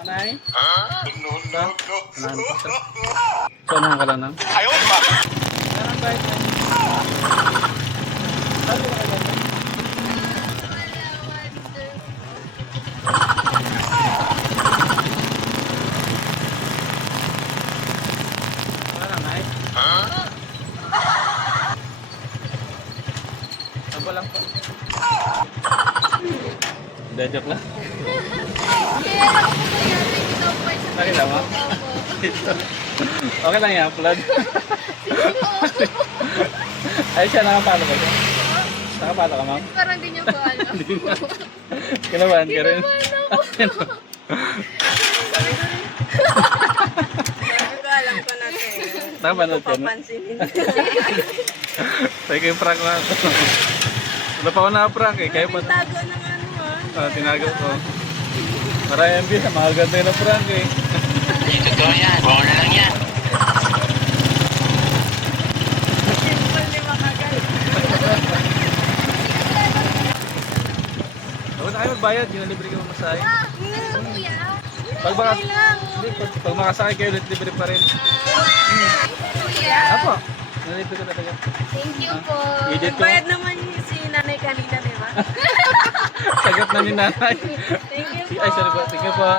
Anay? No, no, no. So, ano ka lang? Ayaw ba? Anong bait na yun? Sabi ka lang. Wala lang, Nay? Sabo lang po. Hindi, joke lang. Kaya ako po kaya pinapay sa Nakita mo? Okay lang i-upload. Ay siya, nakapalo ka siya? Nakapalo ka, ma'am? Parang di niya po alam. Kinabahan ka rin? Alam ko na ito. Nakapanood ka na? Papansinin. Tayo kayo prank na ito. Wala pa ako na-prank eh. Kaya pa... Tago ng ano ah. Tinago ko. Maraming views. Mahal ganda yung na-prank eh. Totoo yan. Buo na lang yan. Simple ni Makagal. Huwag na kayo magbayad. Ginalibre ka mamasaya. Kuya. Pag pag makasakay kayo, libre pa rin. Kuya. Apo. Nalibre ko talaga. Thank you po. Edit ko. Bayad naman si nanay kanina, di ba? Sagot na ni nanay. Thank you po. Ay, sorry po. Sige po.